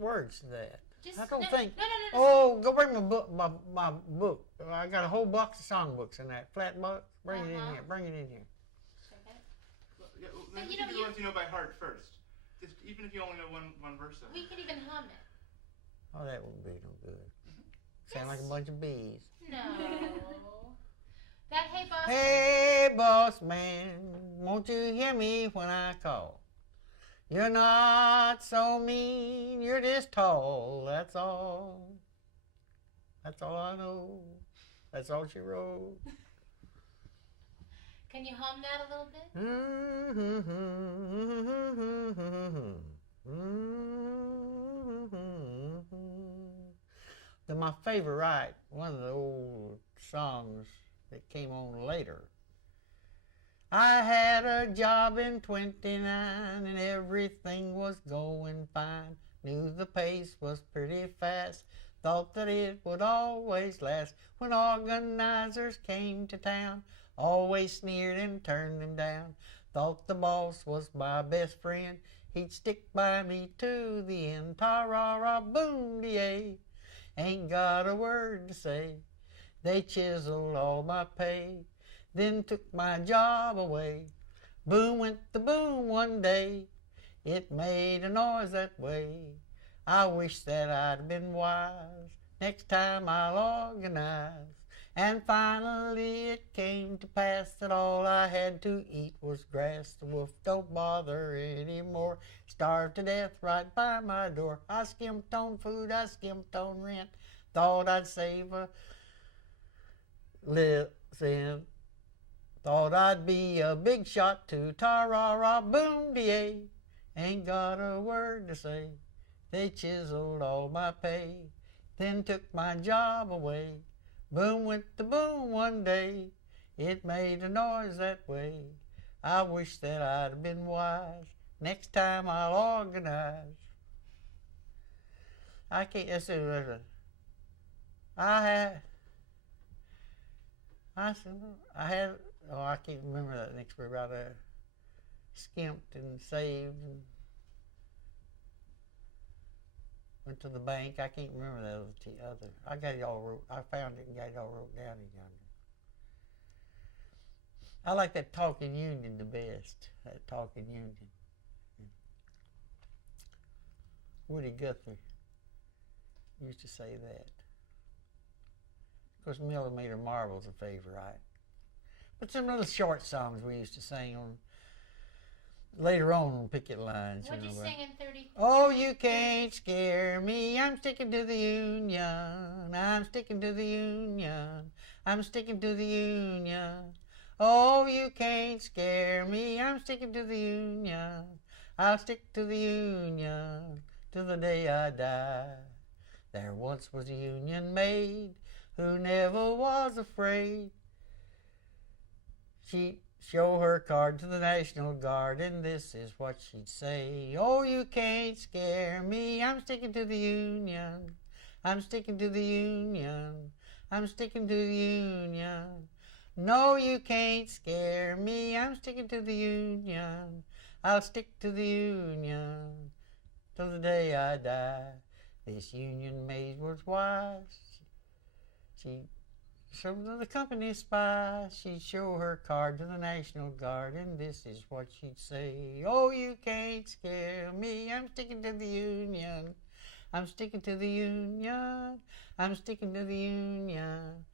words to that. Just, I don't no, think. No. Oh, go bring my book. My book. I got a whole box of songbooks in that flat box. Bring it in here. Bring it in here. Yeah, well, then you do the ones you know by heart first. Just even if you only know one verse of it. We could even hum it. Oh, that wouldn't be no good. Sound like a bunch of bees. No. That hey boss. Hey boss man, won't you hear me when I call? You're not so mean, you're just tall, that's all. That's all I know. That's all she wrote. Can you hum that a little bit? My favorite, right? One of the old songs that came on later. I had a job in 29 and everything was going fine. Knew the pace was pretty fast. Thought that it would always last. When organizers came to town, always sneered and turned them down. Thought the boss was my best friend. He'd stick by me to the end. Ta-ra-ra, boom-de-ay. Ain't got a word to say. They chiseled all my pay, then took my job away. Boom went the boom one day. It made a noise that way. I wish that I'd been wise. Next time I'll organize. And finally it came to pass that all I had to eat was grass. The wolf don't bother anymore. Starved to death right by my door. I skimped on food, I skimped on rent. Thought I'd save a cent. Thought I'd be a big shot too. Ta-ra-ra, boom-de-ay. Ain't got a word to say. They chiseled all my pay, then took my job away. Boom went the boom one day. It made a noise that way. I wish that I'd been wise. Next time I'll organize. I can't, let's see, I had, oh, I can't remember that next word right there. Skimped and saved and went to the bank. I can't remember the other. I got it all wrote. I found it and got it all wrote down in yonder. I like that Talking Union the best. That Talking Union. Woody Guthrie used to say that. Of course, Millimeter Marvel's a favorite. But some little short songs we used to sing on later on picket lines. What'd you sing in 30? Oh, you can't scare me. I'm sticking to the Union. I'm sticking to the Union. I'm sticking to the Union. Oh, you can't scare me. I'm sticking to the Union. I'll stick to the Union till the day I die. There once was a Union maid who never was afraid. She'd show her card to the National Guard, and this is what she'd say. Oh, you can't scare me. I'm sticking to the Union. I'm sticking to the Union. I'm sticking to the Union. No, you can't scare me. I'm sticking to the Union. I'll stick to the Union till the day I die. This Union maid was wise. She some of the company spies. She'd show her card to the National Guard, and this is what she'd say. Oh, you can't scare me. I'm sticking to the Union. I'm sticking to the Union. I'm sticking to the Union.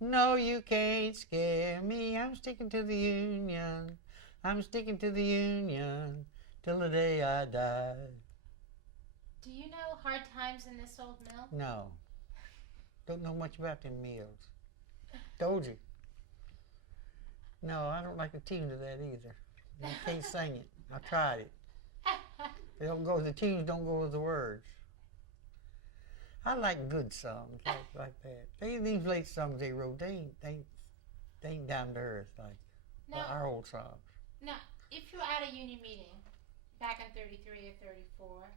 No, you can't scare me. I'm sticking to the Union. I'm sticking to the Union till the day I die. Do you know Hard Times in This Old Mill? No. Don't know much about them mills. Told you. No, I don't like the tune to that either. I can't sing it. I tried it. They don't go. The tunes don't go with the words. I like good songs like that. These late songs they wrote, they ain't down to earth like our old songs. Now, if you're at a union meeting back in 33 or 34,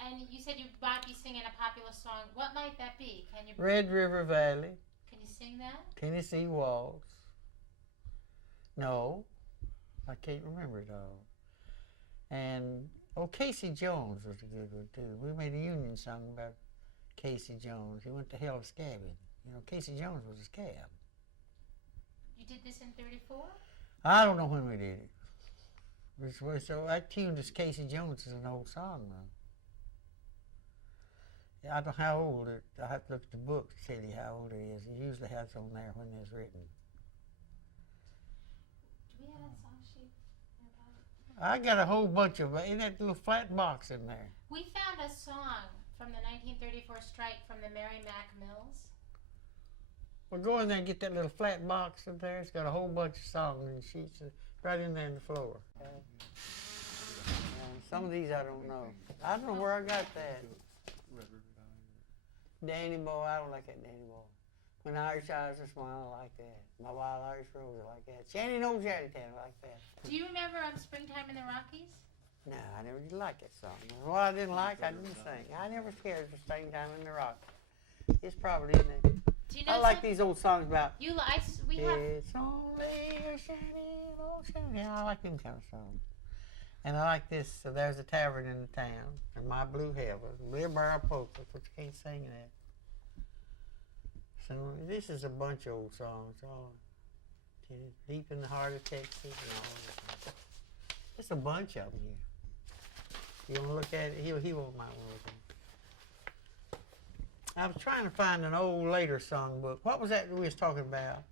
and you said you might be singing a popular song, what might that be? Can you? Red River Valley. Can you sing that? Tennessee Waltz. No, I can't remember it all. And Oh, Casey Jones was a good one, too. We made a Union song about Casey Jones. He went to hell scabbing. You know, Casey Jones was a scab. You did this in 34? I don't know when we did it. So that tune is Casey Jones is an old song, though. I don't know how old it. I have to look at the book to tell you how old it is. It usually has on there when it's written. Do we have that song sheet? I got a whole bunch of in that little flat box in there. We found a song from the 1934 strike from the Mary Mills. Well, go in there and get that little flat box in there. It's got a whole bunch of songs and sheets right in there on the floor. Some of these I don't know. I don't know where I got that. Danny Boy, I don't like that Danny Boy. When Irish Eyes Are Smile, I like that. My Wild Irish Rose, I like that. Shanty No Shantytown, I like that. Do you remember Springtime in the Rockies? No, I never did like that song. What I didn't like, I didn't sing. I never cared for Springtime in the Rockies. It's probably in there. Do you know I like these old songs about Eula, we have... It's only a shanty, old shanty. I like them kind of songs. And I like this, so there's a tavern in the town, and my blue heaven, Blue Bar Poker, but you can't sing that. So this is a bunch of old songs, all Deep in the Heart of Texas and all that. Just a bunch of them here. You want to look at it? He won't mind looking. I was trying to find an old later songbook. What was that we was talking about?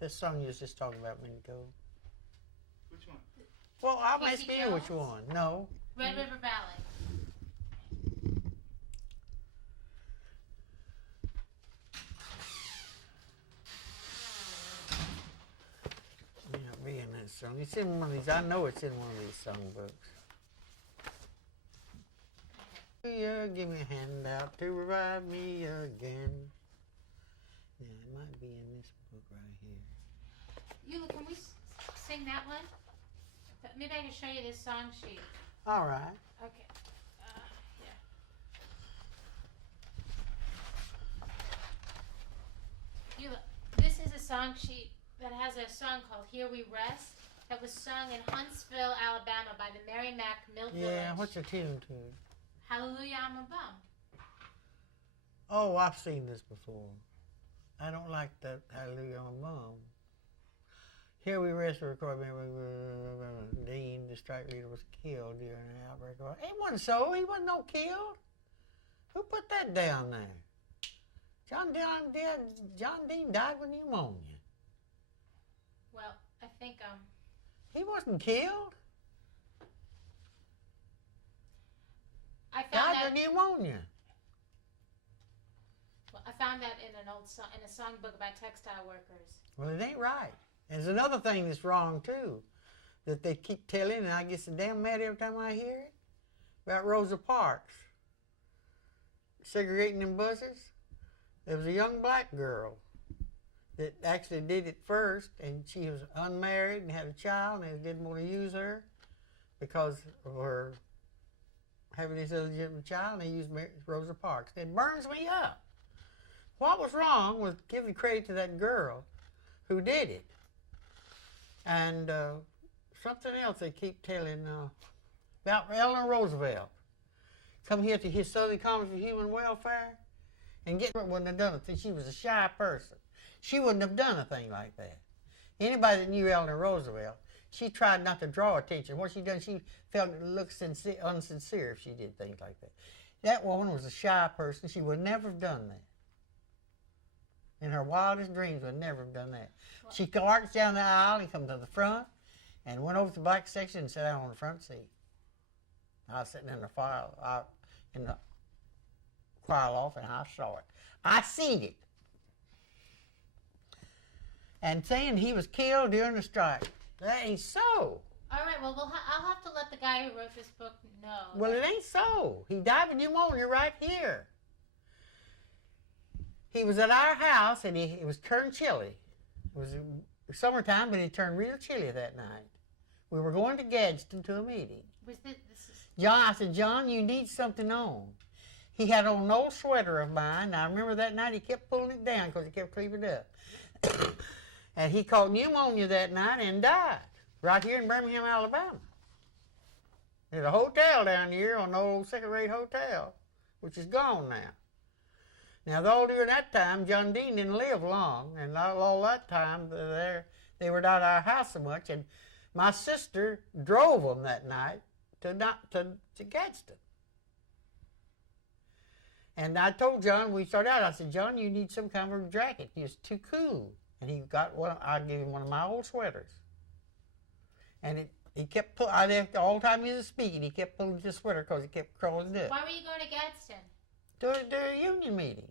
This song you was just talking about a minute ago. Which one? Well, I'll ask Casey you Jones? which one. No. Red River Valley. May not be in that song. It's in one of these. I know it's in one of these songbooks. Give me a handout to revive me again. Yeah, it might be in this book right here. Eula, can we sing that one? Maybe I can show you this song sheet. All right. Okay. Yeah. Eula, this is a song sheet that has a song called Here We Rest that was sung in Huntsville, Alabama by the Mary Mills. Yeah, what's the tune to it? Hallelujah, I'm a Bum. Oh, I've seen this before. I don't like that Hallelujah, I'm a Bum. Here we rest, record, Dean, the strike leader, was killed during an outbreak. It wasn't so. He wasn't no killed. Who put that down there? John Dean died with pneumonia. Well, I think, He wasn't killed. I found Died that... with pneumonia. Well, I found that in an old song, in a songbook about textile workers. Well, it ain't right. There's another thing that's wrong, too, that they keep telling, and I get so damn mad every time I hear it, about Rosa Parks segregating them buses. There was a young black girl that actually did it first, and she was unmarried and had a child, and they didn't want to use her because of her having this illegitimate child, and they used Rosa Parks. It burns me up. What was wrong was giving credit to that girl who did it. And something else they keep telling about Eleanor Roosevelt. Come here to his Southern Conference for Human Welfare and wouldn't have done a thing. She was a shy person. She wouldn't have done a thing like that. Anybody that knew Eleanor Roosevelt, she tried not to draw attention. What she done, she felt it looked unsincere if she did things like that. That woman was a shy person. She would never have done that. In her wildest dreams, would never have done that. What? She marched down the aisle and come to the front and went over to the black section and sat down on the front seat. I was sitting in the file loft, and I saw it. I seen it. And saying he was killed during the strike. That ain't so. All right, well, I'll have to let the guy who wrote this book know. Well, it ain't so. He died of pneumonia right here. He was at our house, and it was turned chilly. It was summertime, but it turned real chilly that night. We were going to Gadsden to a meeting. John, I said, John, you need something on. He had on an old sweater of mine. Now, I remember that night he kept pulling it down because he kept cleaving it up. And he caught pneumonia that night and died right here in Birmingham, Alabama. There's a hotel down here on the old second-rate hotel, which is gone now. Now, all during that time, John Dean didn't live long, and all that time they were out of our house so much, and my sister drove them that night to Gadsden. And I told John, we started out, I said, John, you need some kind of jacket. It's too cool. And he got one, I gave him one of my old sweaters. And he kept pulling, all the time he was speaking, he kept pulling the sweater because he kept crawling up. Why were you going to Gadsden? To a union meeting.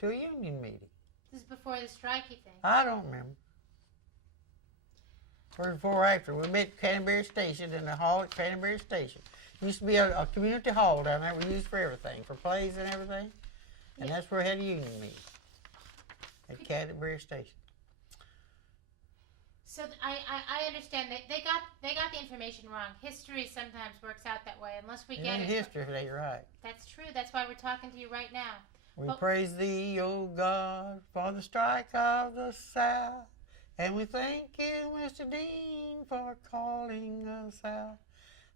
To a union meeting. This is before the strike, you think? I don't remember. Or before or after. We met at Canterbury Station, in the hall at Canterbury Station. It used to be a community hall down there we used for everything, for plays and everything. And that's where we had a union meeting. At Canterbury Station. So I understand that they got the information wrong. History sometimes works out that way unless we get it. History, you're right. That's true. That's why we're talking to you right now. We praise thee, O God, for the strike of the South. And we thank you, Mr. Dean, for calling us out.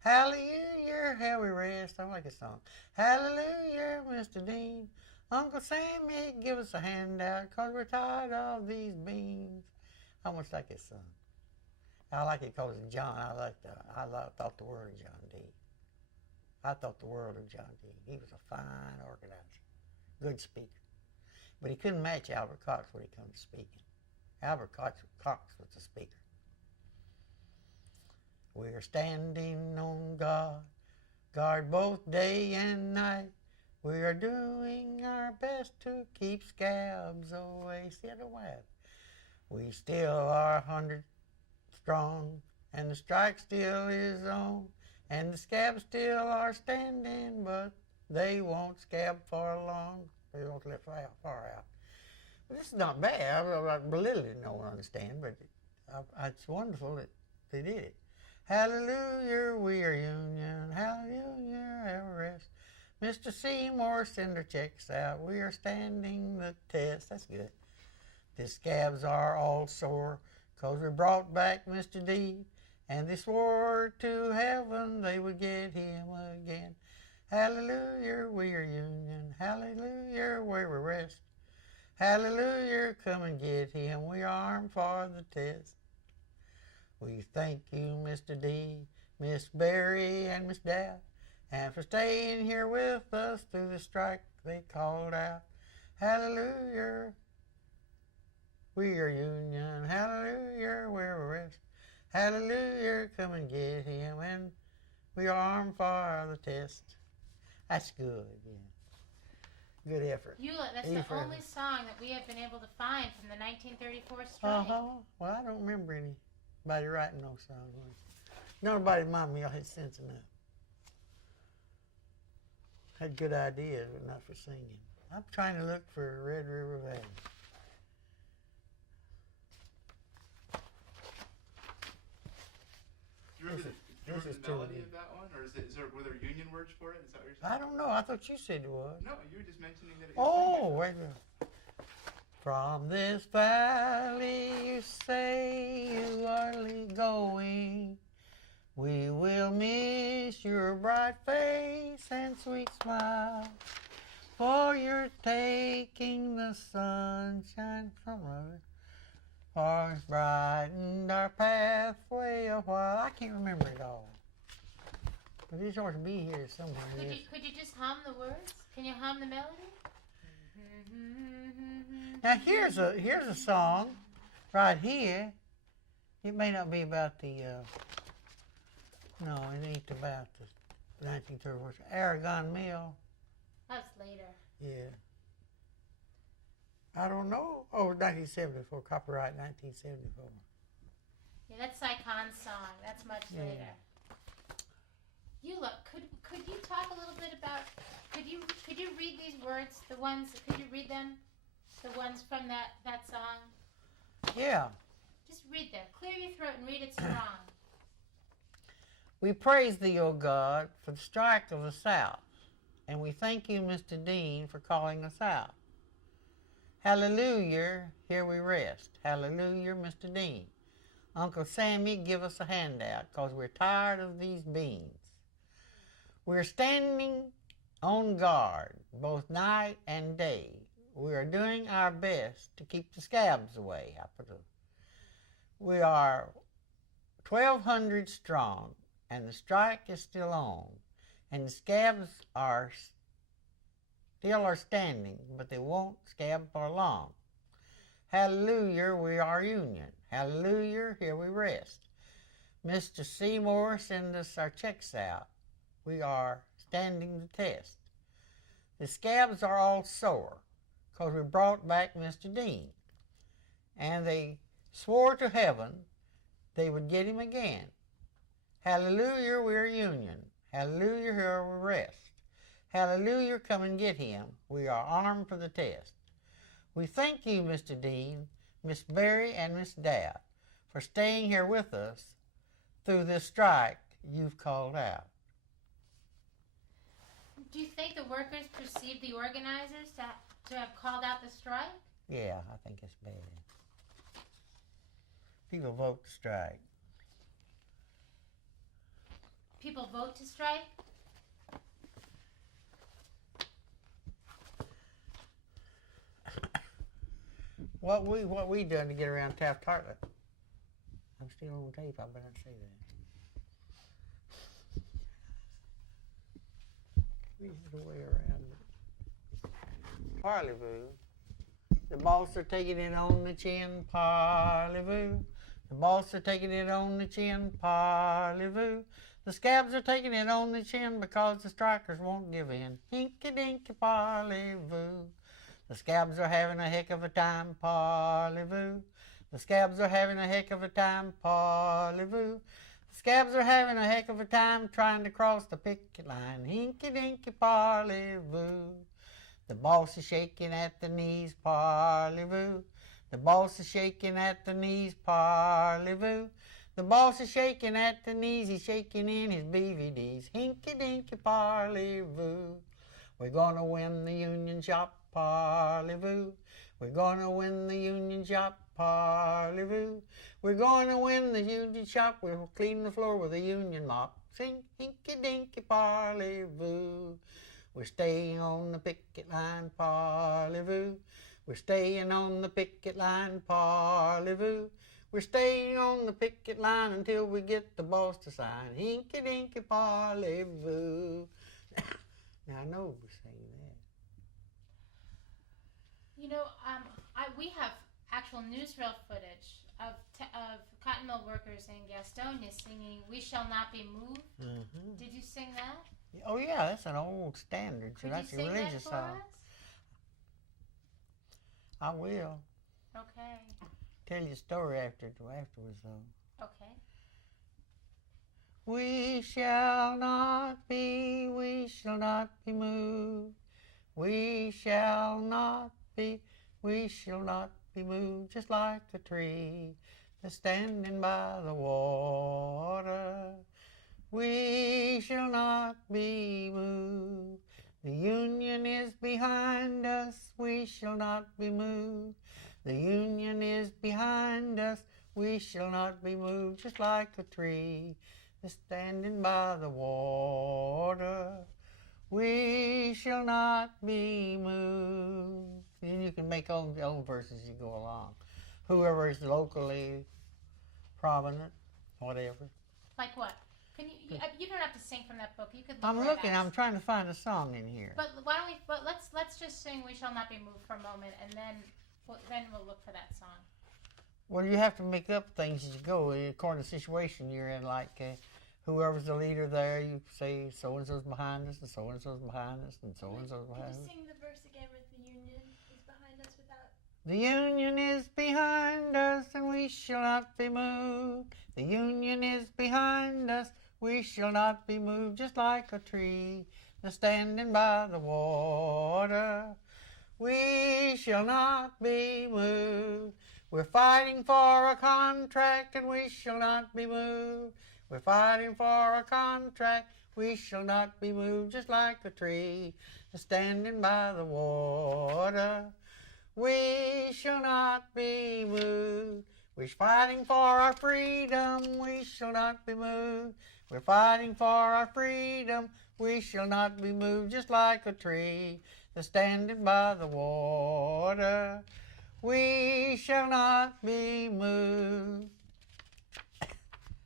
Hallelujah, how we rest. I like this song. Hallelujah, Mr. Dean. Uncle Sammy, give us a handout, 'cause we're tired of these beans. I almost like this song. I like it because of John. I thought the world of John Dean. I thought the world of John Dean. He was a fine organizer, good speaker. But he couldn't match Albert Cox when it comes to speaking. Albert Cox was the speaker. We're standing on guard both day and night. We are doing our best to keep scabs away. See, I don't have. We still are 100 strong, and the strike still is on, and the scabs still are standing, but they won't scab for long. They won't live far out. But this is not bad. I'm not belittling, no one understand, but it's wonderful that they did it. Hallelujah, we are union. Hallelujah, ever rest. Mr. Seymour, send our checks out. We are standing the test. That's good. The scabs are all sore, 'cause we brought back Mr. D, and they swore to heaven they would get him again. Hallelujah, we are union. Hallelujah, where we rest. Hallelujah, come and get him. We are armed for the test. We thank you, Mr. D, Miss Berry, and Miss Dow, and for staying here with us through the strike they called out. Hallelujah, we are union. Hallelujah, where we rest. Hallelujah, come and get him, and we are armed for the test. That's good, yeah. Good effort. Eula, that's the only song that we have been able to find from the 1934 strike. Well, I don't remember anybody writing those songs. Nobody mind me, I had sense enough. Had good ideas, but not for singing. I'm trying to look for Red River Valley. Do you remember the melody of that one? Or were there union words for it? Is that what you're saying? I don't know. I thought you said it was. No, you were just mentioning that it was. Wait a minute. From this valley you say you are going. We will miss your bright face and sweet smile, for you're taking the sunshine from us. For it's brightened our pathway a while. I can't remember it all. But it ought to be here somewhere. Could you just hum the words? Can you hum the melody? Now here's a song right here. It may not be about the no, it ain't about the 1934 Aragon Mill. That's later. Yeah. I don't know. Oh, 1974, copyright 1974. Yeah, that's Saikon's song. That's much later. Eula, could you talk a little bit about? Could you read these words? Could you read them? The ones from that song. Yeah. Just read them. Clear your throat and read it strong. We praise thee, O God, for the strike of the South, and we thank you, Mr. Dean, for calling us out. Hallelujah, here we rest. Hallelujah, Mr. Dean. Uncle Sammy, give us a handout, 'cause we're tired of these beans. We're standing on guard both night and day. We are doing our best to keep the scabs away. We are 1,200 strong, and the strike is still on, and the scabs still are standing, but they won't scab for long. Hallelujah, we are Union. Hallelujah, here we rest. Mr. Seymour, send us our checks out. We are standing the test. The scabs are all sore, 'cause we brought back Mr. Dean, and they swore to heaven they would get him again. Hallelujah, we're Union. Hallelujah, here we rest. Hallelujah, come and get him. We are armed for the test. We thank you, Mr. Dean, Miss Berry, and Miss Dowd, for staying here with us through this strike you've called out. Do you think the workers perceive the organizers to have called out the strike? Yeah, I think it's bad. People vote to strike. People vote to strike? What we done to get around Taft Hartley? I'm still on tape. I better say that. We the way around it. Parlez-vous. The boss are taking it on the chin. Parlez-vous. The boss are taking it on the chin. Parlez-vous. The scabs are taking it on the chin because the strikers won't give in. Hinky-dinky, parlez-vous. The scabs are having a heck of a time. Parlez-vous. The scabs are having a heck of a time. Parlez-vous. The scabs are having a heck of a time trying to cross the picket line. Hinky-dinky, parlez-vous. The boss is shaking at the knees. Parlez-vous. The boss is shaking at the knees. Parlez-vous. The boss is shaking at the knees. He's shaking in his BVDs. Hinky-dinky, parlez-vous. We're gonna win the union shop. Parlez-vous. We're gonna win the union shop. Parlez-vous. We're gonna win the union shop. We'll clean the floor with a union mop. Sing hinky-dinky, parlez-vous. We're staying on the picket line. Parlez-vous. We're staying on the picket line. Parlez-vous. We're staying on the picket line until we get the boss to sign. Hinky-dinky, parlez-vous. Now I know we're saying that. You know, we have actual newsreel footage of cotton mill workers in Gastonia singing "We Shall Not Be Moved." Mm-hmm. Did you sing that? Oh yeah, that's an old standard. So Could that's you a sing religious that for song. us? I will Okay. tell you a story afterwards though. Okay. We shall not be moved. We shall not be moved, just like a tree that's standing by the water. We shall not be moved. The union is behind us. We shall not be moved. The union is behind us. We shall not be moved, just like a tree that's standing by the water. We shall not be moved. And you can make all the old verses as you go along. Whoever is locally prominent, whatever. Like what? Can you don't have to sing from that book. You could. I'm right looking. at. I'm trying to find a song in here. But why don't we? But let's just sing "We Shall Not Be Moved" for a moment, and then we'll look for that song. Well, you have to make up things as you go according to the situation you're in. Like whoever's the leader there, you say so and so's behind us, and so and so's behind us, and so and so's behind us. Could you sing the verse again with "The union is behind us" without? The union is behind us, and we shall not be moved. The union is behind us. We shall not be moved, just like a tree that's standing by the water. We shall not be moved. We're fighting for a contract, and we shall not be moved. We're fighting for a contract. We shall not be moved, just like a tree that's standing by the water. We shall not be moved. We're fighting for our freedom, we shall not be moved. We're fighting for our freedom, we shall not be moved. Just like a tree that's standing by the water, we shall not be moved.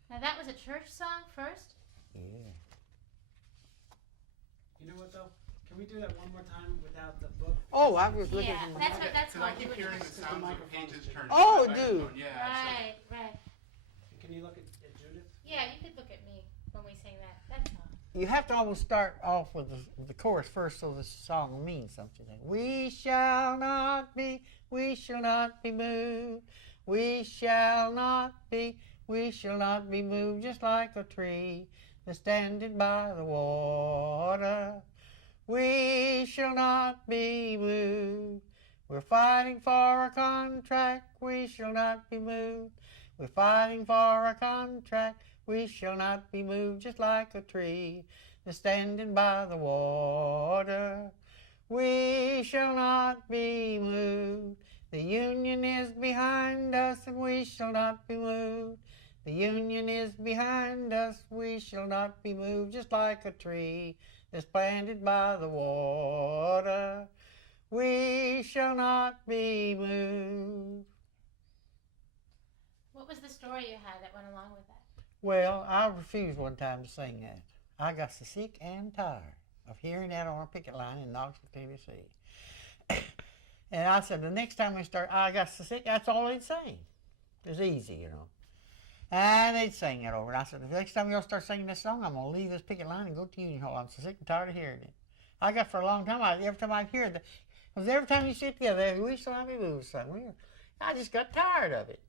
Now that was a church song first? Yeah. You know what though? Can we do that one more time without the book? Oh, I was looking Yeah, for that's what that's Because I called. keep hearing the sounds of pages turning. Oh, on my dude. microphone. Yeah. Right, right. Can you look at Judith? Yeah, you could look at me when we sing that. That's all. You have to always start off with the chorus first so the song means something. We shall not be moved. We shall not be moved. Just like a tree that's standing by the water, we shall not be moved. We're fighting for a contract, we shall not be moved. We're fighting for a contract, we shall not be moved. Just like a tree that's standing by the water, we shall not be moved. The Union is behind us and we shall not be moved. The Union is behind us, we shall not be moved. Just like a tree that's planted by the water, we shall not be moved. What was the story you had that went along with that? Well, I refused one time to sing that. I got so sick and tired of hearing that on a picket line in Knoxville, Tennessee. And I said, the next time we start, I got so sick, that's all they'd sing. It was easy, you know. And they'd sing it over. And I said, the next time y'all start singing this song, I'm going to leave this picket line and go to Union Hall. I'm so sick and tired of hearing it. I got for a long time, every time I'd hear it, because every time you sit together, we shall not be moved song. I just got tired of it.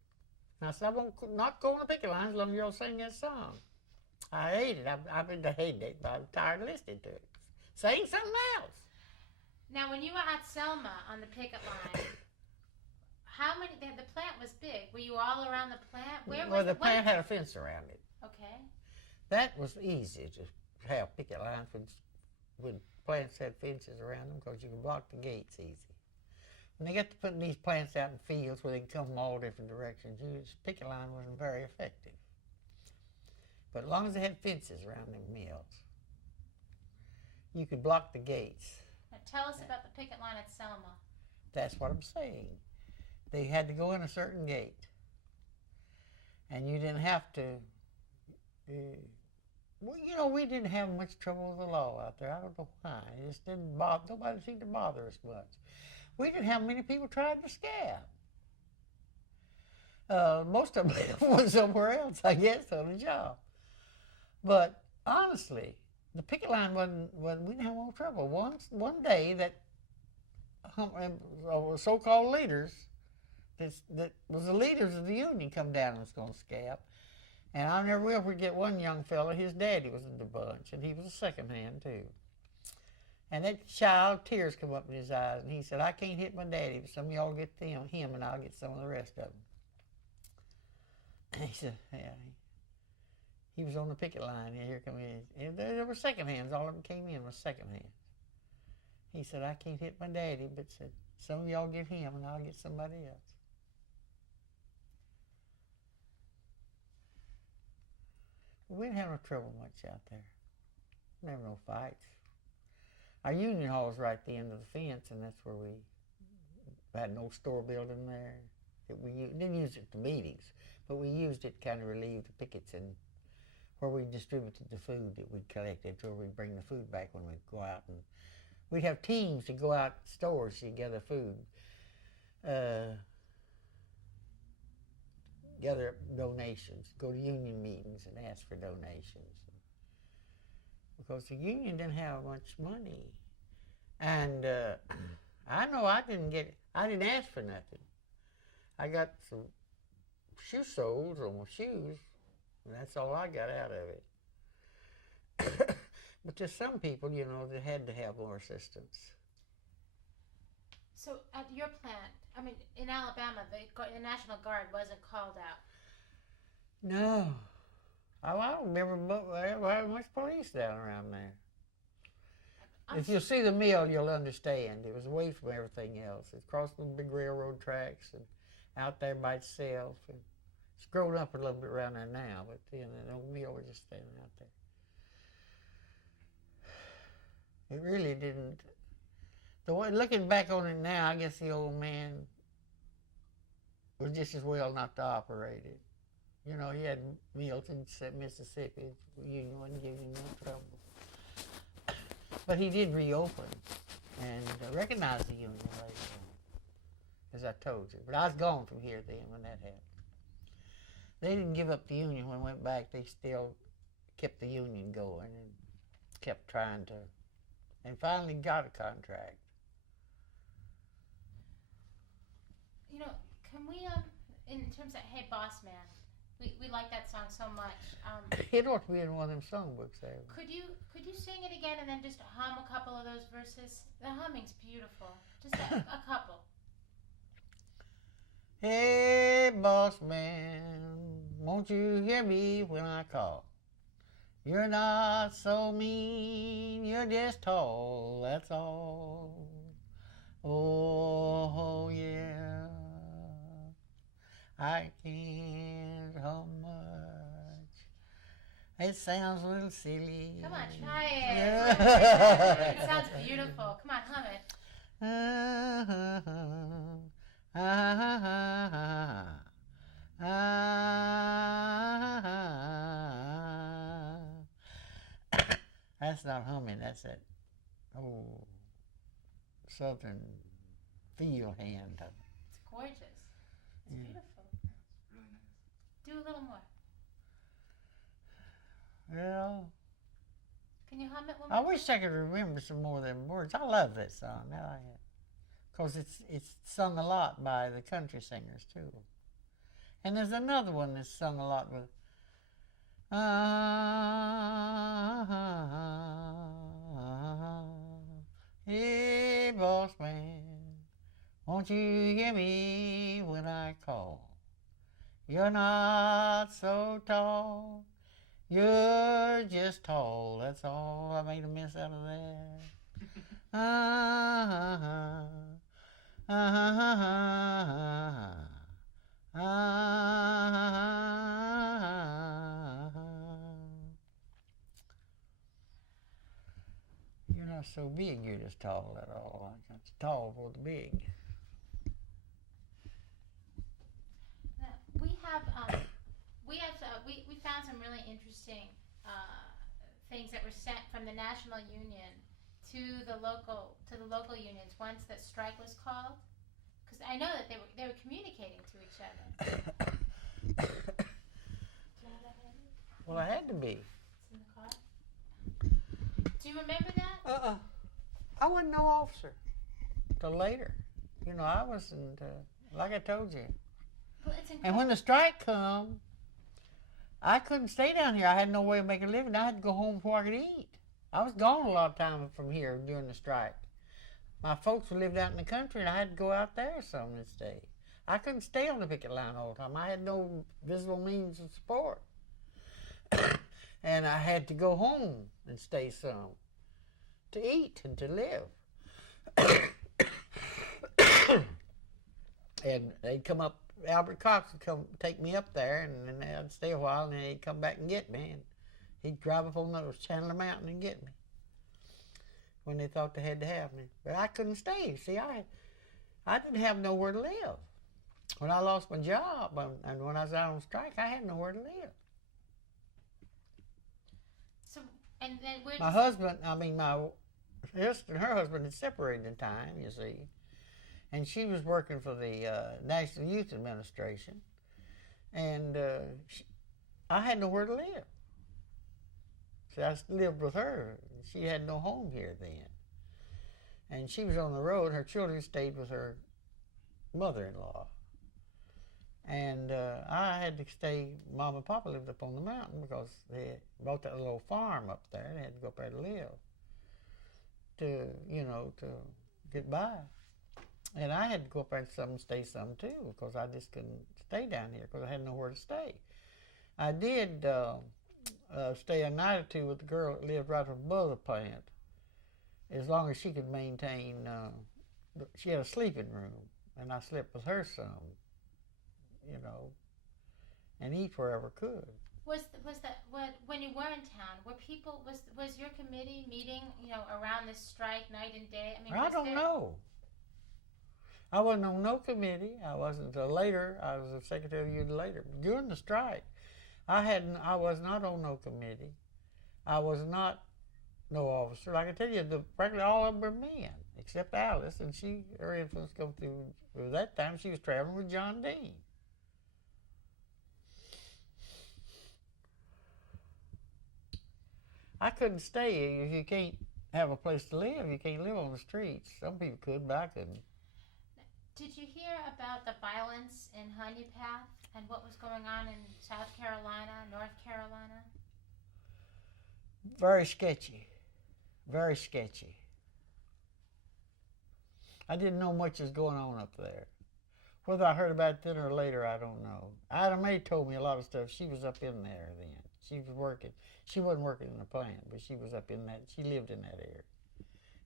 And I said, I won't not go on the picket line as long as y'all sing that song. I hate it. I've been hating it, but I'm tired of listening to it. Sing something else. Now, when you were at Selma on the picket line, how many? The plant was big. Were you all around the plant? Where Well, was the plant had a fence around it. Okay. That was easy to have picket lines when plants had fences around them because you could block the gates easy. When they got to putting these plants out in fields where they can come from all different directions, picket line wasn't very effective. But as long as they had fences around them mills, you could block the gates. Now tell us about the picket line at Selma. That's what I'm saying. They had to go in a certain gate. And you didn't have to... well, you know, we didn't have much trouble with the law out there. I don't know why. It just didn't bother... Nobody seemed to bother us much. We didn't have many people trying to scab. Most of them went somewhere else, I guess, on a job. But honestly, the picket line wasn't we didn't have no trouble. One day that so-called leaders, that was the leaders of the union, come down and was going to scab. And I never will forget one young fella, his daddy was in the bunch, and he was a second hand too. And that child, tears come up in his eyes, and he said, I can't hit my daddy, but some of y'all get him, and I'll get some of the rest of them. And he said, yeah. He was on the picket line, and here come in. There were second hands, all of them came in was second hands. He said, I can't hit my daddy, but said, some of y'all get him, and I'll get somebody else. We didn't have no trouble much out there. Never no fights. Our union hall was right at the end of the fence, and that's where we had an old store building there. We didn't use it for meetings, but we used it to kind of relieve the pickets and where we distributed the food that we collected, where we'd bring the food back when we'd go out. And we'd have teams to go out to stores to gather food, gather donations, go to union meetings and ask for donations. Because the union didn't have much money. And I know I didn't ask for nothing. I got some shoe soles on my shoes, and that's all I got out of it. But there's some people, you know, that had to have more assistance. So at your plant, I mean, in Alabama, the National Guard wasn't called out. No. I don't remember very much police down around there. If you see the mill, you'll understand. It was away from everything else. It's across the big railroad tracks. And out there by itself. And it's grown up a little bit around there now, but then the old mill was just standing out there. It really didn't. The way, looking back on it now, I guess the old man was just as well not to operate it. You know, he had mills in Mississippi. The union wasn't giving him no trouble. But he did reopen and recognize the union later on, as I told you. But I was gone from here then when that happened. They didn't give up the union when I went back. They still kept the union going and kept trying to, and finally got a contract. You know, can we, in terms of Hey Boss Man, we like that song so much. It ought to be in one of them songbooks there. Could you sing it again and then just hum a couple of those verses? The humming's beautiful. Just a couple. Hey, boss man, won't you hear me when I call? You're not so mean, you're just tall, that's all. Oh, yeah, I can't hum much. It sounds a little silly. Come on, try it. Yeah. It sounds beautiful. Come on, hum it. That's not humming, that's that southern feel hand. It's gorgeous. It's Yeah. beautiful. Really nice. Do a little more. Well, Can you hum it one I more wish time? I could remember some more of them words. I love that song. Now I have, because it's sung a lot by the country singers too. And there's another one that's sung a lot with. Hey, boss man, won't you hear me when I call? You're not so tall. You're just tall, that's all. I made a mess out of that. You're not so big, you're just tall, at all. That's tall for the big. Now, we found some really interesting things that were sent from the National Union to the local unions once the strike was called, because I know that they were communicating to each other. Do you have that handy? Well, I had to be. It's in the car. Do you remember that? I wasn't no officer. Till later. You know, I wasn't, like I told you. Well, it's And when the strike come, I couldn't stay down here. I had no way of making a living. I had to go home before I could eat. I was gone a lot of time from here during the strike. My folks lived out in the country, and I had to go out there some and stay. I couldn't stay on the picket line all the time. I had no visible means of support. And I had to go home and stay some to eat and to live. And they'd come up, Albert Cox would come take me up there, and then I'd stay a while, and then he'd come back and get me. And he'd drive up on those Chandler Mountain and get me when they thought they had to have me. But I couldn't stay. See, I didn't have nowhere to live. When I lost my job and when I was out on strike, I had nowhere to live. So, and then where? My husband, my sister and her husband had separated in time, you see. And she was working for the National Youth Administration. And I had nowhere to live. So I lived with her. She had no home here then. And she was on the road. Her children stayed with her mother-in-law. And I had to stay, Mom and Papa lived up on the mountain because they bought that little farm up there. They had to go up there to live, to get by. And I had to go up there and stay some too, because I just couldn't stay down here because I had nowhere to stay. I did stay a night or two with the girl that lived right above the plant, as long as she could maintain, she had a sleeping room, and I slept with her some. you know, and eat wherever could. When you were in town? Was your committee meeting, around this strike night and day? I mean, I don't know. I wasn't on no committee. I wasn't until later. I was a secretary of the union later. During the strike, I was not on no committee. I was not no officer. Like I tell you, practically all of them were men, except Alice, and her influence come through. At that time, she was traveling with John Dean. I couldn't stay. If you can't have a place to live, you can't live on the streets. Some people could, but I couldn't. Did you hear about the violence in Honeypath and what was going on in South Carolina, North Carolina? Very sketchy. Very sketchy. I didn't know much was going on up there. Whether I heard about it then or later, I don't know. Ida Mae told me a lot of stuff. She was up in there then. She was working. She wasn't working in the plant, but she was up in that. She lived in that area.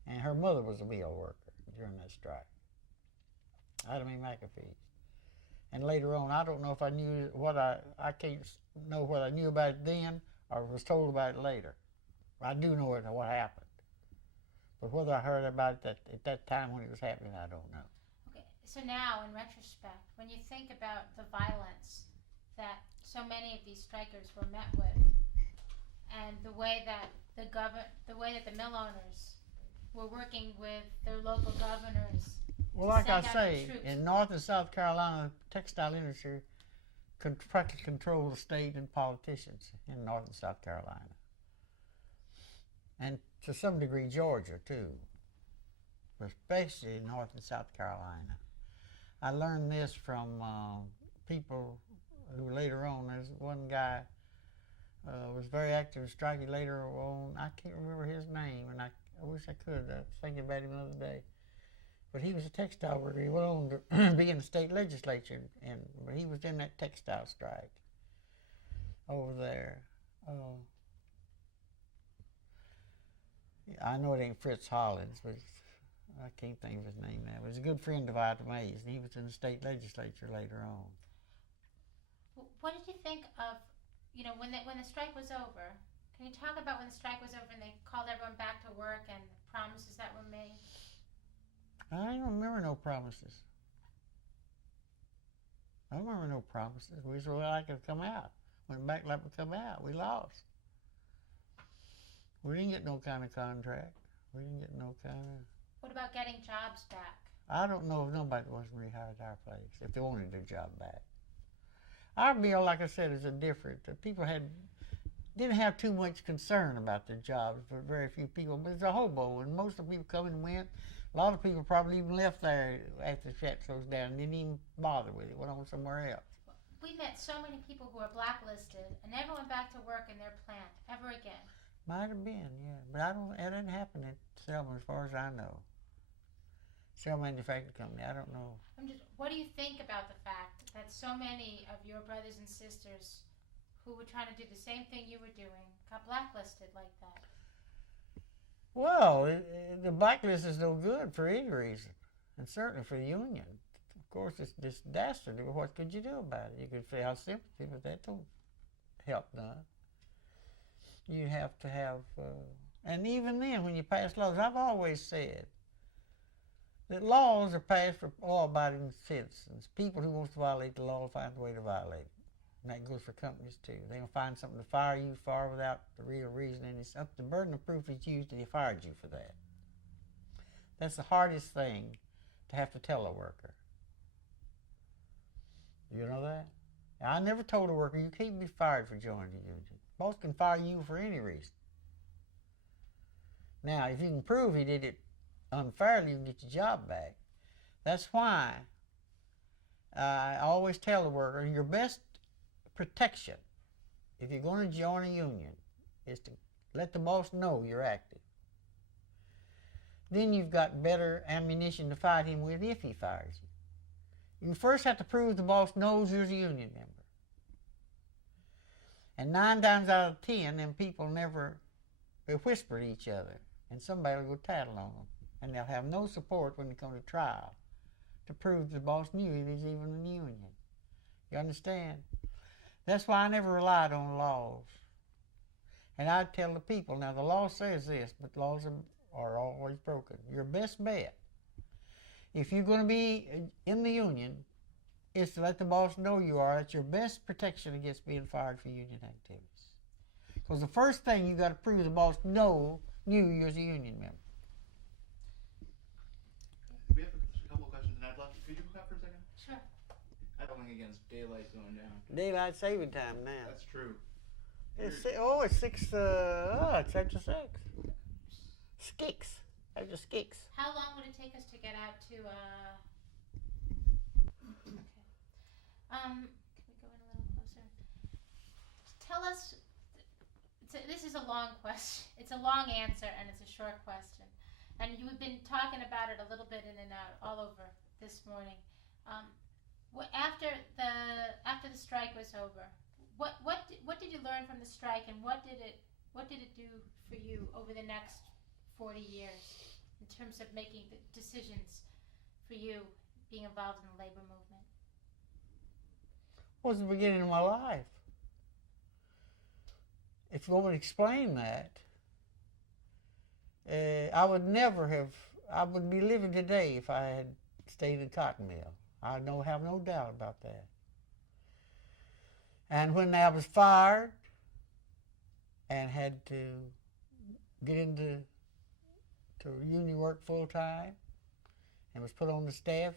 And her mother was a mill worker during that strike. Ida Mae McAfee. And later on, I don't know if I knew I can't know what I knew about it then or was told about it later. I do know what happened. But whether I heard about it at that time when it was happening, I don't know. Okay, so now, in retrospect, when you think about the violence that so many of these strikers were met with, and the way that the mill owners were working with their local governors. Well, like I say, in North and South Carolina, the textile industry practically controlled the state and politicians in North and South Carolina. And to some degree, Georgia, too. But especially North and South Carolina. I learned this from people who later on, there's one guy was very active in striking later on. I can't remember his name, and I wish I could. I was thinking about him the other day. But he was a textile worker. He went on to be in the state legislature, but he was in that textile strike over there. I know it ain't Fritz Hollins, but I can't think of his name now. He was a good friend of Ida Mae's, and he was in the state legislature later on. What did you think of, when the strike was over? Can you talk about when the strike was over and they called everyone back to work and the promises that were made? I don't remember no promises. I don't remember no promises. We said, well, I could come out. Went back like we come out. We lost. We didn't get no kind of contract. We didn't get no kind of... What about getting jobs back? I don't know if nobody wasn't rehired at our place, if they wanted their job back. Our mill, like I said, is a different. People didn't have too much concern about their jobs, but very few people. But it's a hobo, and most of the people come and went. A lot of people probably even left there after the shack closed down and didn't even bother with it, went on somewhere else. We met so many people who were blacklisted and never went back to work in their plant ever again. Might have been, yeah. But it didn't happen at Selma as far as I know. Selma Manufacturing Company, I don't know. What do you think about the fact that so many of your brothers and sisters who were trying to do the same thing you were doing got blacklisted like that? Well, the blacklist is no good for any reason, and certainly for the union. Of course, it's just dastardly, but what could you do about it? You could feel sympathy, but that don't help none. You have to have, and even then, when you pass laws, I've always said that laws are passed for law-abiding citizens. People who want to violate the law will find a way to violate it. And that goes for companies too. They'll find something to fire you for without the real reason, and it's up the burden of proof is used, and they fired you for that. That's the hardest thing to have to tell a worker. You know that? I never told a worker you can't be fired for joining the union. Boss can fire you for any reason. Now, if you can prove he did it unfairly, you can get your job back. That's why I always tell the worker, your best protection, if you're going to join a union, is to let the boss know you're active. Then you've got better ammunition to fight him with if he fires you. You first have to prove the boss knows you're a union member. And 9 times out of 10, them people they whisper to each other, and somebody will go tattle on them. And they'll have no support when they come to trial to prove the boss knew he was even in the union. You understand? That's why I never relied on laws. And I tell the people, now the law says this, but laws are always broken. Your best bet, if you're going to be in the union, is to let the boss know you are. That's your best protection against being fired for union activities. Because the first thing you got to prove the boss knew you as a union member. We have a couple of questions, and I'd love to. Could you look up for a second? Sure. I'm going against daylight going down. Daylight saving time now. That's true. It's 6. It's after 6. Skicks. After skicks. How long would it take us to get out to, okay. Can we go in a little closer? Tell us, this is a long question. It's a long answer and it's a short question. And you've been talking about it a little bit in and out all over this morning. After the strike was over, what did you learn from the strike, and what did it do for you over the next 40 years in terms of making the decisions for you being involved in the labor movement? It was the beginning of my life. If you want me to explain that, I would be living today if I had stayed in the cotton mill. I have no doubt about that. And when I was fired and had to get into union work full time and was put on the staff,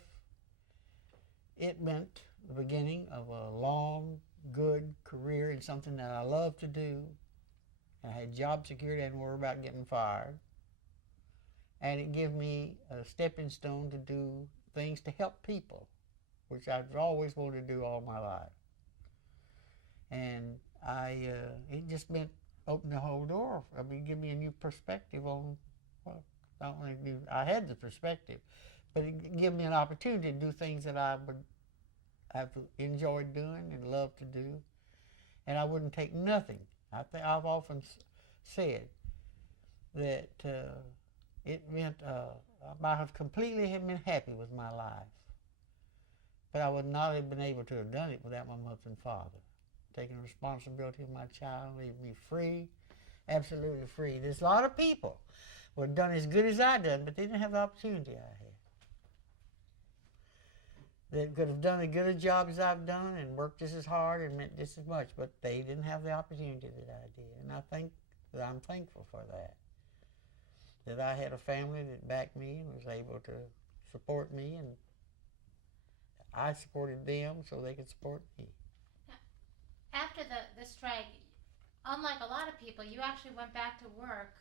it meant the beginning of a long, good career in something that I love to do. I had job security, I didn't worry about getting fired. And it gave me a stepping stone to do things to help people, which I've always wanted to do all my life. And it just meant open the whole door. I mean, give me a new perspective on, well, not only I had the perspective, but it gave me an opportunity to do things that I would have enjoyed doing and loved to do. And I wouldn't take nothing. I've often said that it meant I have completely been happy with my life. But I would not have been able to have done it without my mother and father. Taking responsibility of my child, leaving me free, absolutely free. There's a lot of people who have done as good as I done, but they didn't have the opportunity I had. They could have done as good a job as I've done and worked just as hard and meant just as much, but they didn't have the opportunity that I did. And I think that I'm thankful for that. That I had a family that backed me and was able to support me, and I supported them so they could support me. After the strike, unlike a lot of people, you actually went back to work.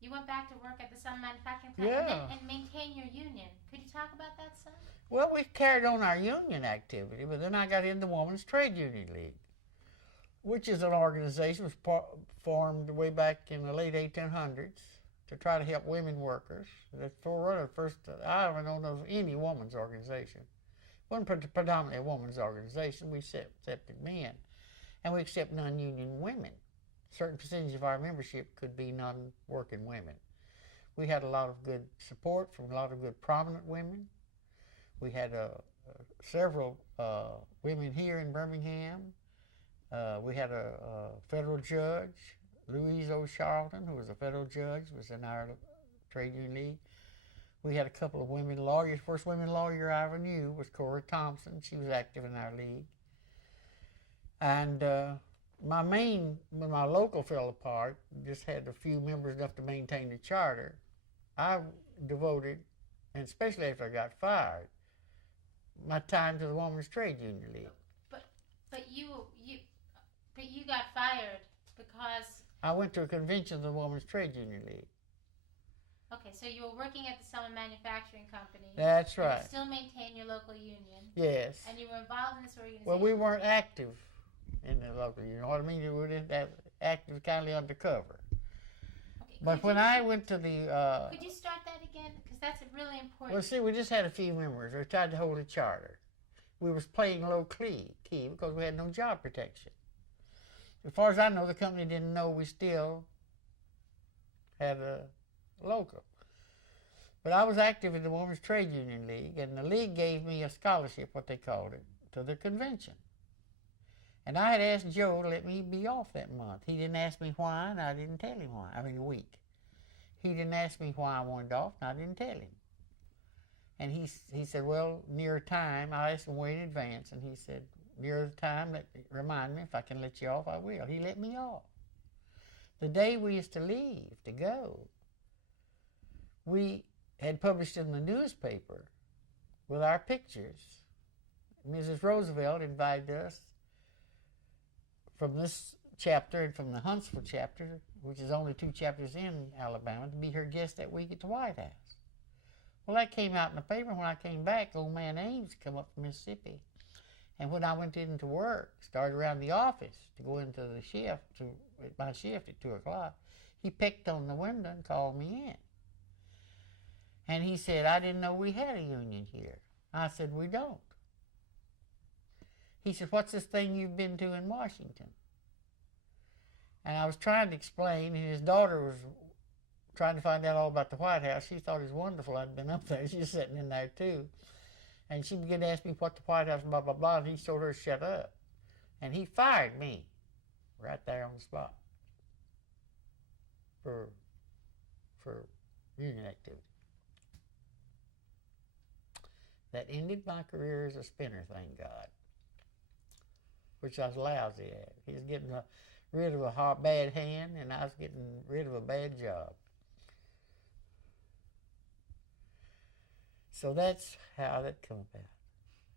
You went back to work at the cement manufacturing plant and maintain your union. Could you talk about that some? Well, we carried on our union activity, but then I got in the Women's Trade Union League, which is an organization that was formed way back in the late 1800s to try to help women workers. The first, I don't know of any women's organization. It wasn't predominantly a women's organization. We accepted men. And we accept non-union women. A certain percentage of our membership could be non-working women. We had a lot of good support from a lot of good prominent women. We had several women here in Birmingham. We had a federal judge, Louise O. Charlton, who was a federal judge, was in our trade union league. We had a couple of women lawyers. First women lawyer I ever knew was Cora Thompson. She was active in our league. And when my local fell apart, just had a few members enough to maintain the charter, I devoted, and especially after I got fired, my time to the Women's Trade Union League. But you got fired because I went to a convention of the Women's Trade Union League. Okay, so you were working at the Cement Manufacturing Company. That's right. You still maintain your local union. Yes. And you were involved in this organization. Well, we weren't active in the local union. You know what I mean? We were active kind of undercover. Okay, but when I went to the... could you start that again? Because that's really important. Well, see, we just had a few members. We tried to hold a charter. We was playing low key because we had no job protection. As far as I know, the company didn't know we still had a local. But I was active in the Women's Trade Union League, and the league gave me a scholarship, what they called it, to the convention. And I had asked Joe to let me be off that month. He didn't ask me why, and I didn't tell him why. I mean, a week. He didn't ask me why I wanted off, and I didn't tell him. And he said, well, near time, I asked him way in advance, and he said, near the time, remind me if I can let you off, I will. He let me off. The day we used to leave, to go, we had published in the newspaper with our pictures. Mrs. Roosevelt invited us from this chapter and from the Huntsville chapter, which is only 2 chapters in Alabama, to be her guest that week at the White House. Well, that came out in the paper. When I came back, old man Ames come up from Mississippi. And when I went into work, started around the office to go into the shift, my shift at 2 o'clock, he picked on the window and called me in. And he said, I didn't know we had a union here. I said, we don't. He said, what's this thing you've been to in Washington? And I was trying to explain, and his daughter was trying to find out all about the White House. She thought it was wonderful I'd been up there. She was sitting in there, too. And she began to ask me what the White House, blah, blah, blah, and he told her to shut up. And he fired me right there on the spot for union activity. That ended my career as a spinner, thank God, which I was lousy at. He was getting rid of a bad hand, and I was getting rid of a bad job. So that's how that came about.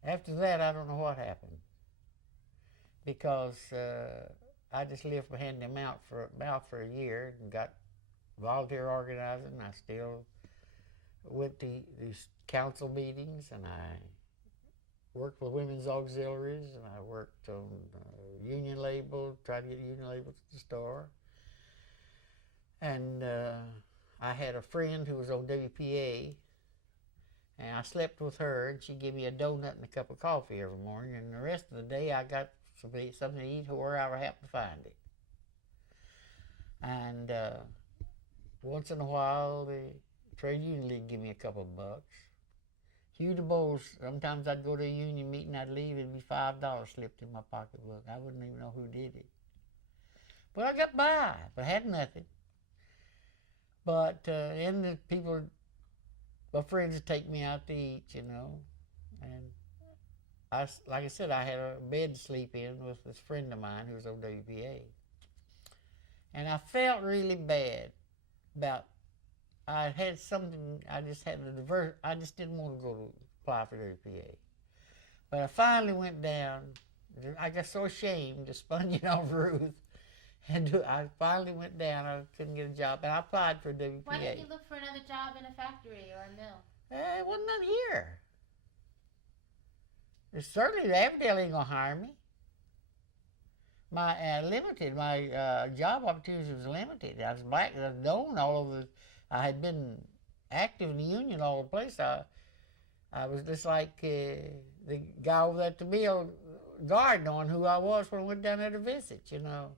After that, I don't know what happened, because I just lived behind the mouth for a year and got volunteer organizing. I still went to these council meetings, and I worked with women's auxiliaries, and I worked on union label, tried to get union labels at the store. And I had a friend who was on WPA, and I slept with her, and she gave me a donut and a cup of coffee every morning, and the rest of the day I got something to eat wherever I happened to find it. And once in a while, the trade union league give me a couple of bucks. Hugh DuBose, sometimes I'd go to a union meeting, I'd leave, it'd be $5 slipped in my pocketbook. I wouldn't even know who did it. But I got by, but had nothing. But and the people, my friends would take me out to eat, you know. And like I said, I had a bed to sleep in with this friend of mine who was on WPA. And I felt really bad about, I had something, I just didn't want to go to apply for WPA. But I finally went down, I got so ashamed of sponging off Ruth, and I finally went down, I couldn't get a job, and I applied for WPA. Why didn't you look for another job in a factory or a mill? It wasn't none here. Certainly, Avondale ain't gonna hire me. My job opportunities was limited. I was black, I was known all over. I had been active in the union all over the place. I was just like the guy over at the mill guard, knowing who I was when I went down there to visit, you know.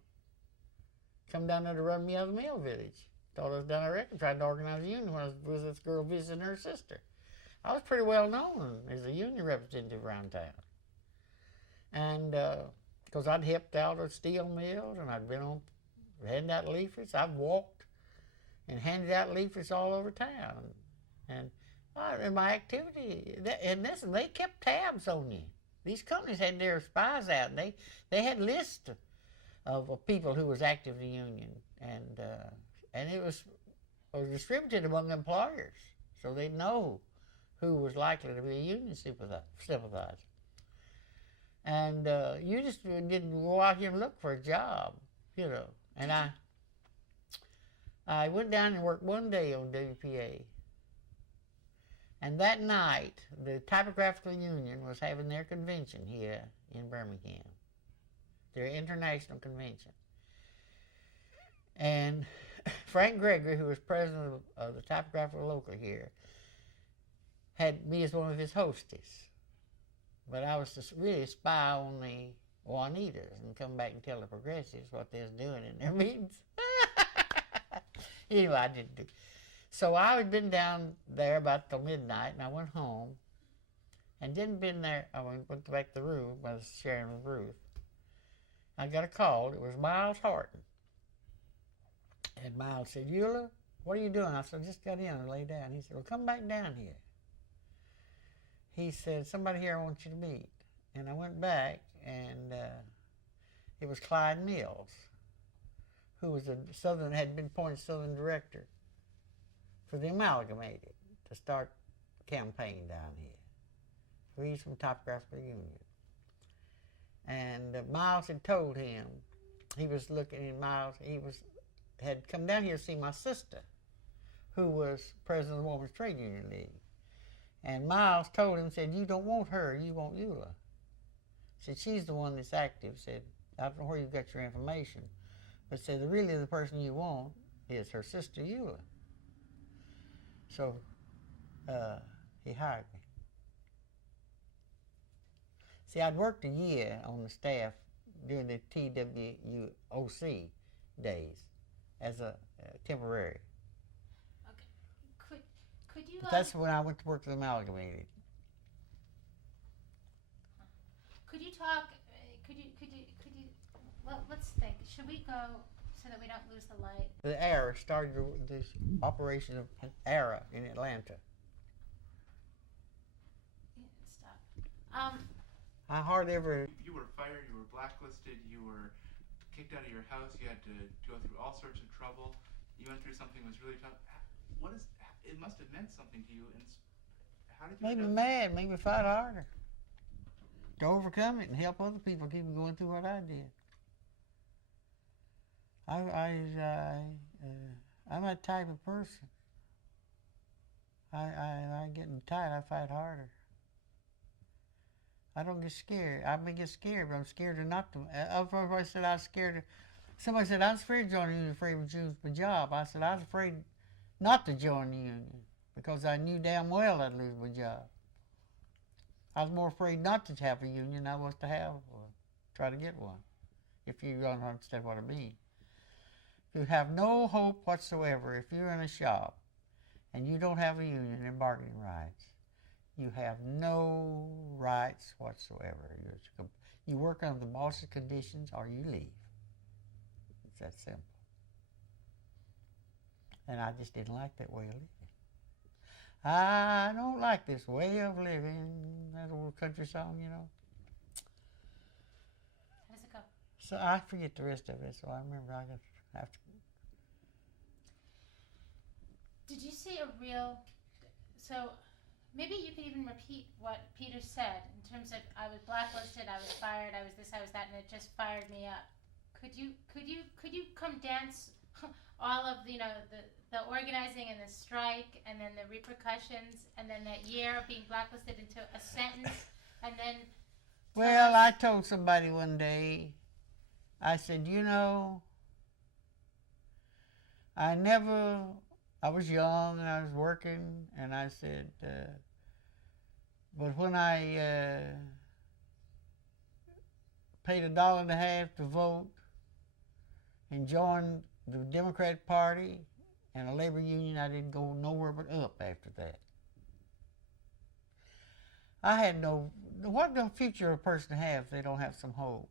Come down there to run me out of the mill village. Thought I was down there trying to organize a union when I was with this girl visiting her sister. I was pretty well known as a union representative around town. And because I'd helped out at steel mills, and I'd been on handing out leaflets. I've walked and handed out leaflets all over town. And in my activity, they kept tabs on you. These companies had their spies out, and they had lists of people who was active in the union, and it was distributed among employers, so they'd know who was likely to be a union sympathizer. And you just didn't go out here and look for a job, you know. And I went down and worked one day on WPA. And that night, the Typographical Union was having their convention here in Birmingham, their international convention. And Frank Gregory, who was president of the Typographical Local here, had me as one of his hostess. But I was to really spy on the Juanitas and come back and tell the progressives what they was doing in their meetings. Anyway, I didn't do. So I had been down there about till midnight, and I went home, and didn't been there. I went back to the room. I was sharing with Ruth, I got a call. It was Miles Horton. And Miles said, Eula, what are you doing? I said, just got in and lay down. He said, well, come back down here. He said, somebody here I want you to meet. And I went back, and it was Clyde Mills, who was had been appointed Southern Director for the Amalgamated to start the campaign down here. He's from Topographical Union. And Miles had told him, he was looking in Miles, had come down here to see my sister, who was president of the Women's Trade Union League. And Miles told him, said, you don't want her, you want Eula. Said, she's the one that's active. Said, I don't know where you got your information, but said, really the person you want is her sister Eula. So he hired me. See, I'd worked a year on the staff during the TWOC days as a temporary. Okay. Could you? But that's when I went to work for the Amalgamated. Could you talk? Could you? Well, let's think. Should we go so that we don't lose the light? The ARA started this operation of ARA in Atlanta. Stop. I hardly ever. You were fired. You were blacklisted. You were kicked out of your house. You had to go through all sorts of trouble. You went through something that was really tough. It must have meant something to you. And how did you? Made me mad. Made me fight harder to overcome it and help other people keep going through what I did. I'm that type of person. I get tired. I fight harder. I don't get scared. I may get scared, but I'm scared to not to. Everybody said I was scared. Somebody said I was afraid to join the union, afraid to lose my job. I said I was afraid not to join the union because I knew damn well I'd lose my job. I was more afraid not to have a union than I was to have one, try to get one, if you don't understand what I mean. You have no hope whatsoever if you're in a shop and you don't have a union and bargaining rights. You have no rights whatsoever. You work under the boss's conditions or you leave. It's that simple. And I just didn't like that way of living. I don't like this way of living. That old country song, you know. How does it go? So I forget the rest of it, so I remember I have to. Did you see a real? So maybe you could even repeat what Peter said in terms of I was blacklisted, I was fired, I was this, I was that, and it just fired me up. Could you come dance all of the organizing and the strike and then the repercussions and then that year of being blacklisted into a sentence and then? Well, I told somebody one day, I said, you know, I was young and I was working, and I said, but when I paid $1.50 to vote and joined the Democratic Party and a labor union, I didn't go nowhere but up after that. I had what the future a person have if they don't have some hope?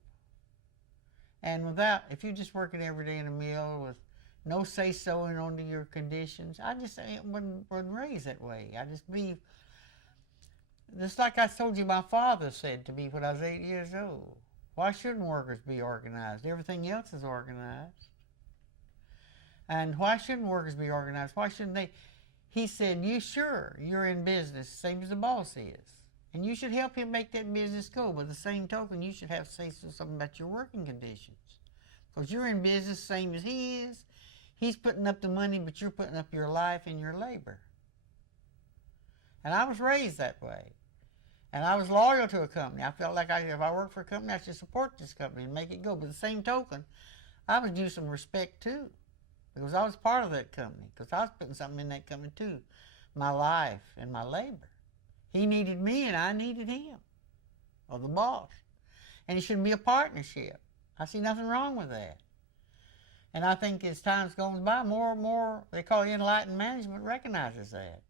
And if you're just working every day in a mill with no say-so-ing under your conditions, I just wasn't raised that way. I just believe, just like I told you my father said to me when I was 8 years old, why shouldn't workers be organized? Everything else is organized. And why shouldn't workers be organized? Why shouldn't they? He said, you're in business, same as the boss is. And you should help him make that business go. But the same token, you should have to say something about your working conditions. Because you're in business, same as he is. He's putting up the money, but you're putting up your life and your labor. And I was raised that way. And I was loyal to a company. I felt like if I worked for a company, I should support this company and make it go. But the same token, I was due some respect too. Because I was part of that company. Because I was putting something in that company too. My life and my labor. He needed me and I needed him. Or the boss. And it should be a partnership. I see nothing wrong with that. And I think as time's gone by, more and more, they call it enlightened management, recognizes that.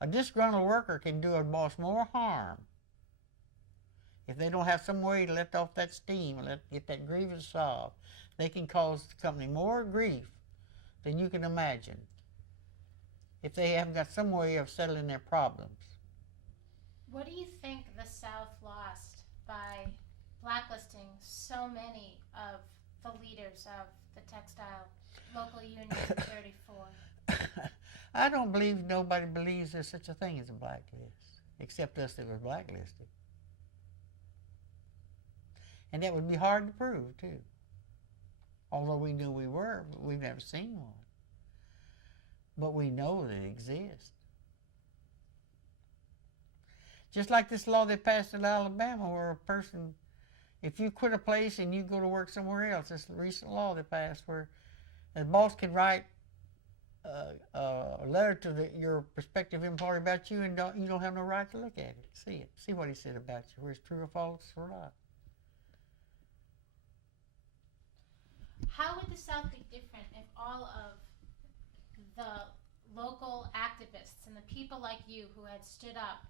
A disgruntled worker can do a boss more harm if they don't have some way to let off that steam and get that grievance solved, they can cause the company more grief than you can imagine if they haven't got some way of settling their problems. What do you think the South lost by blacklisting so many of the leaders of the textile local union in 34? I don't believe nobody believes there's such a thing as a blacklist, except us that were blacklisted. And that would be hard to prove, too. Although we knew we were, but we've never seen one. But we know that it exists. Just like this law they passed in Alabama where a person, if you quit a place and you go to work somewhere else, this recent law they passed where the boss can write a letter to your prospective employer about you and you don't have no right to look at it, see what he said about you, whether it's true or false or not. How would the South be different if all of the local activists and the people like you who had stood up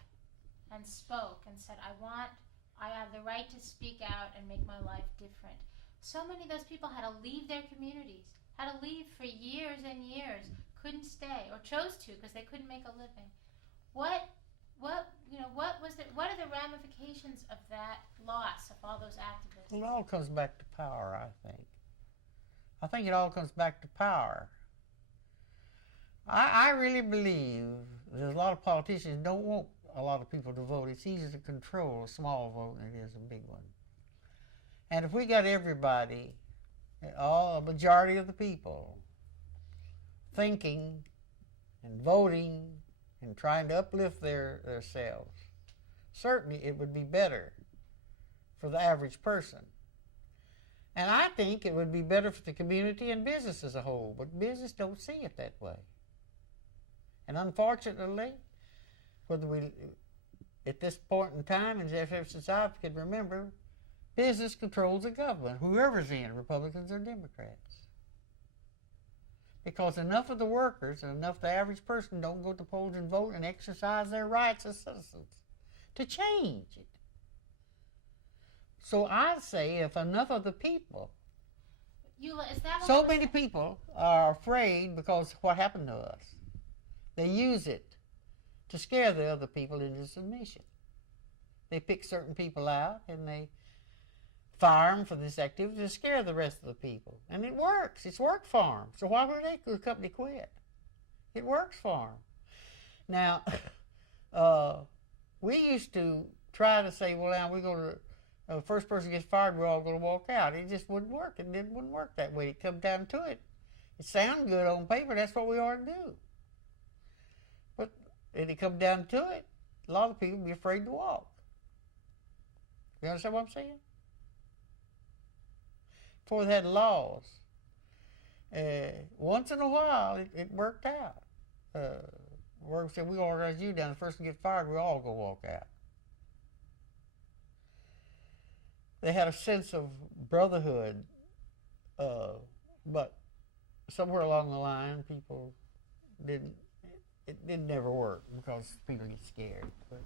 and spoke and said, I have the right to speak out and make my life different. So many of those people had to leave their communities, had to leave for years and years, couldn't stay or chose to because they couldn't make a living. What are the ramifications of that loss of all those activists? Well, it all comes back to power, I think. I think it all comes back to power. I really believe there's a lot of politicians don't want a lot of people to vote. It's easier to control a small vote than it is a big one. And if we got everybody, a majority of the people, thinking and voting and trying to uplift themselves, certainly it would be better for the average person. And I think it would be better for the community and business as a whole, but business don't see it that way. And unfortunately, at this point in time, and ever since I can remember, business controls the government, whoever's in, Republicans or Democrats. Because enough of the workers and enough of the average person don't go to the polls and vote and exercise their rights as citizens to change it. So I say if enough of the people, Eula, is that so many people are afraid because of what happened to us. They use it to scare the other people into submission. They pick certain people out and they fire them for this activity to scare the rest of the people. And it works. It's worked for them. So why would the company quit? It works for them. Now, we used to try to say, well, now we're going to, the first person gets fired, we're all going to walk out. It just wouldn't work. It wouldn't work that way. It comes down to it. It sounds good on paper. That's what we ought to do. But when it comes down to it, a lot of people be afraid to walk. You understand what I'm saying? Before they had laws, once in a while it worked out. Where we said, we organize you down, the first to get fired, we're all going to walk out. They had a sense of brotherhood, but somewhere along the line, people it didn't never work because people get scared. But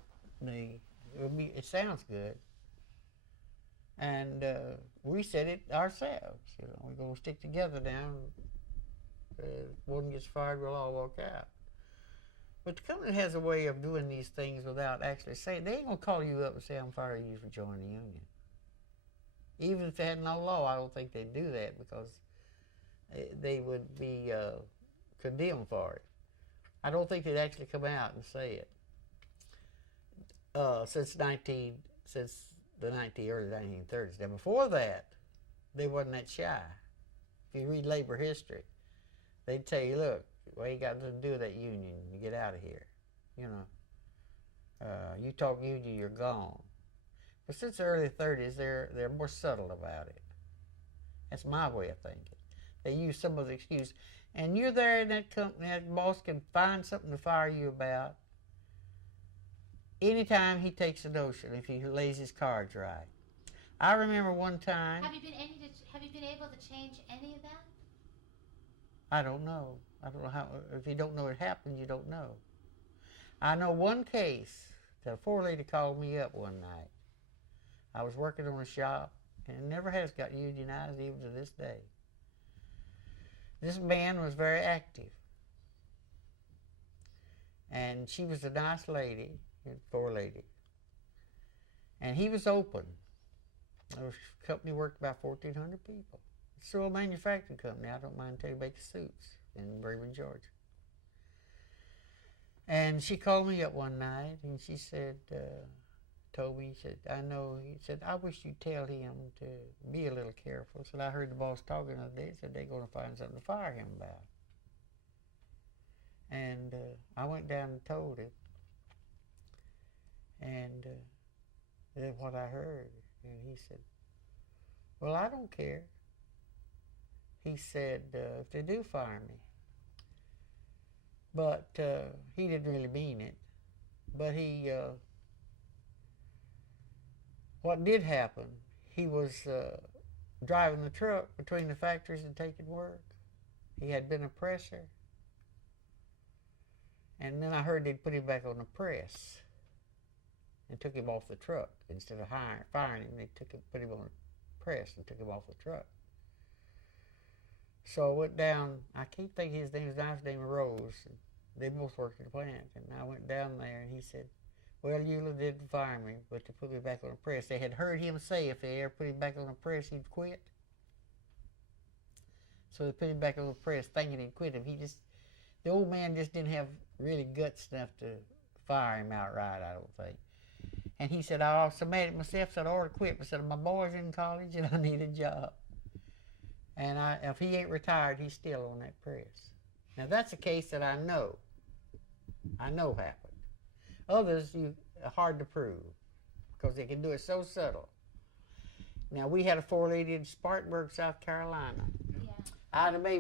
it sounds good. And we said it ourselves. We're going to stick together now. If one gets fired, we'll all walk out. But the company has a way of doing these things without actually saying. They ain't going to call you up and say, I'm firing you for joining the union. Even if they had no law, I don't think they'd do that because they would be condemned for it. I don't think they'd actually come out and say it. Since the early 1930s. Now, before that, they wasn't that shy. If you read labor history, they'd tell you, look, well, you got nothing to do with that union. You get out of here. You talk union, you're gone. But since the early 30s, they're more subtle about it. That's my way of thinking. They use some of the excuse. And you're there in that company, that boss can find something to fire you about anytime he takes a notion, if he lays his cards right. I remember one time. Have you been able to change any of that? I don't know. I don't know how. If you don't know it happened, you don't know. I know one case that a poor lady called me up one night. I was working on a shop, and it never has got unionized even to this day. This man was very active, and she was a nice lady, poor lady, and he was open. The company worked about 1,400 people. It's still a manufacturing company. I don't mind telling you, making suits in Bremen, Georgia. And she called me up one night, and she said, told me, he said, he said, I wish you'd tell him to be a little careful. Said, I heard the boss talking the other day, said they're going to find something to fire him about. And I went down and told him, and then what I heard, and he said, well, I don't care. He said, if they do fire me. But he didn't really mean it. But what did happen, he was driving the truck between the factories and taking work. He had been a presser. And then I heard they'd put him back on the press and took him off the truck. Instead of firing him, they put him on the press and took him off the truck. So I went down, I can't think his name, his name was Rose. They both worked at the plant. And I went down there and he said, well, Eula didn't fire me, but they put me back on the press. They had heard him say if they ever put him back on the press, he'd quit. So they put him back on the press thinking he'd quit him. The old man just didn't have really guts enough to fire him outright, I don't think. And he said, I was so mad at myself, said I ought to quit. I said, my boy's in college and I need a job. And if he ain't retired, he's still on that press. Now that's a case that I know happened. Others, are hard to prove because they can do it so subtle. Now we had a 4 lady in Spartanburg, South Carolina. Yeah. Ida Mae